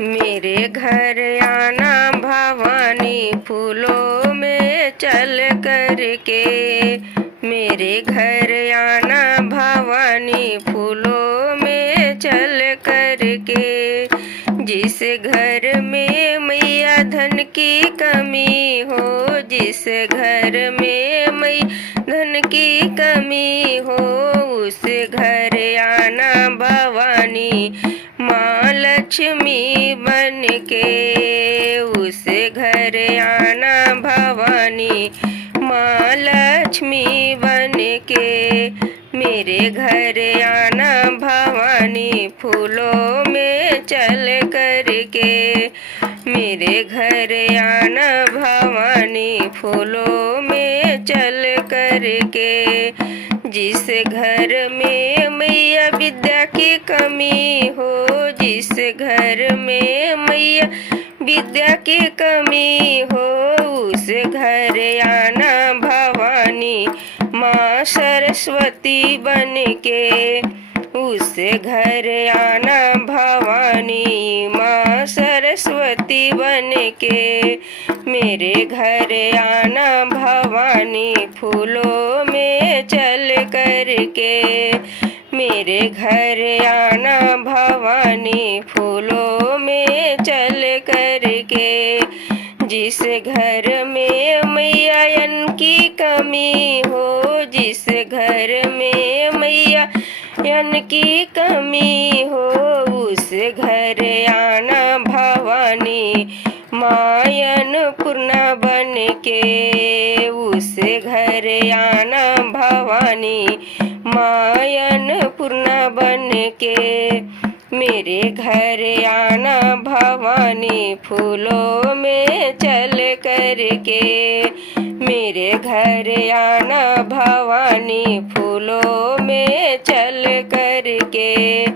मेरे घर आना भवानी फूलों में चल कर के। मेरे घर आना भवानी फूलों में चल कर के। जिस घर में मैया धन की कमी हो, जिस घर में मैया धन की कमी हो, उस घर आना भवानी माँ लक्ष्मी बन के। उस घर आना भवानी माँ लक्ष्मी बन के। मेरे घर आना भवानी फूलों में चल कर के। मेरे घर आना भवानी फूलों में चल कर के। जिस घर में मैया विद्या की कमी हो, जिस घर में मैया विद्या की कमी हो, उस घर आना भवानी माँ सरस्वती बन के। उस घर आना भवानी माँ सरस्वती बन के। मेरे घर आना भवानी फूलों में चल कर के। मेरे घर आना भवानी फूलों में चल कर के। जिस घर में मैया अन्न की कमी हो, जिस घर में मैया अन्न की कमी हो, उस घर आना भवानी माँ अन्नपूर्णा बन के। उस घर आना भवानी माँ अन्नपूर्णा बन के। मेरे घर आना भवानी फूलों में चल कर के। मेरे घर आना भवानी फूलों में चल कर के।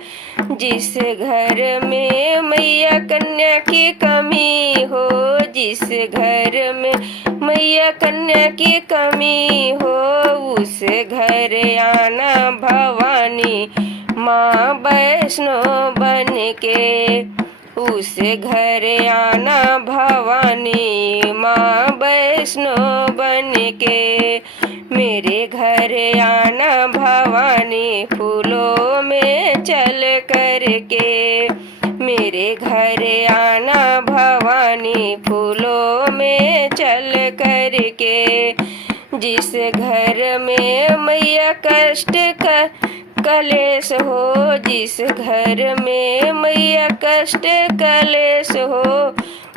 जिस घर में मैया कन्या की कमी हो, जिस घर में मैया कन्या की कमी हो, उस घर आना भवानी माँ वैष्णो बन के। उस घर आना भवानी माँ वैष्णो बन के। मेरे घर आना भवानी फूलों में चल कर के। मेरे घर आना भवानी फूलों में चल कर के। जिस घर में मैया कष्ट का कलेश हो, जिस घर में मैया कष्ट कलेश हो,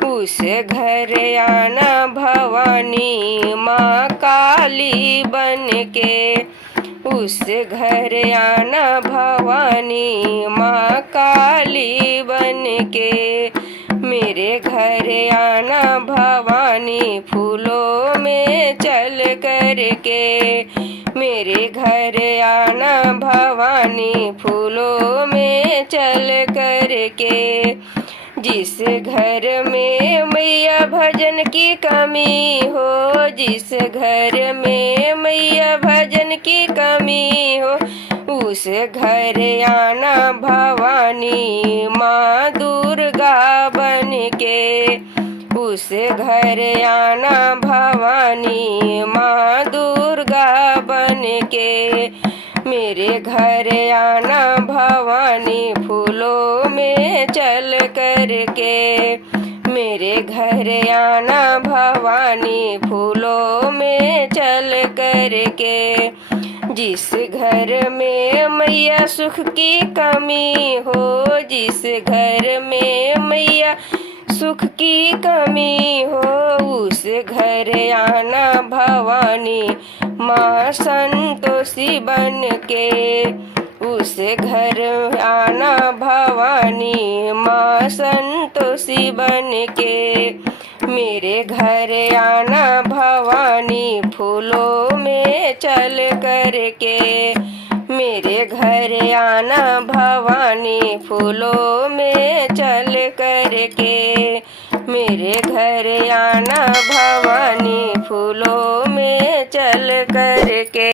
उस घर आना भवानी माँ काली बन के। उस घर आना भवानी माँ काली बन के। मेरे घर आना भवानी फूलों में चल कर के। मेरे घर आना भवानी फूलों में चल कर के। जिस घर में मैया भजन की कमी हो, जिस घर में मैया भजन की कमी हो, उस घर आना भवानी माँ दुर्गा बन के। उस घर आना भवानी माँ दुर्गा बन के। मेरे घर आना भवानी फूलों में चल कर के। मेरे घर आना भवानी फूलों में चल कर के। जिस घर में मैया सुख की कमी हो, जिस घर में मैया सुख की कमी हो, उस घर आना भवानी माँ संतोषी बन के। उस घर आना भवानी माँ संतोषी बन के। मेरे घर आना भवानी फूलों में चल कर के। मेरे घर आना भवानी फूलों में चल कर के। मेरे घर आना भवानी फूलों में चल कर के।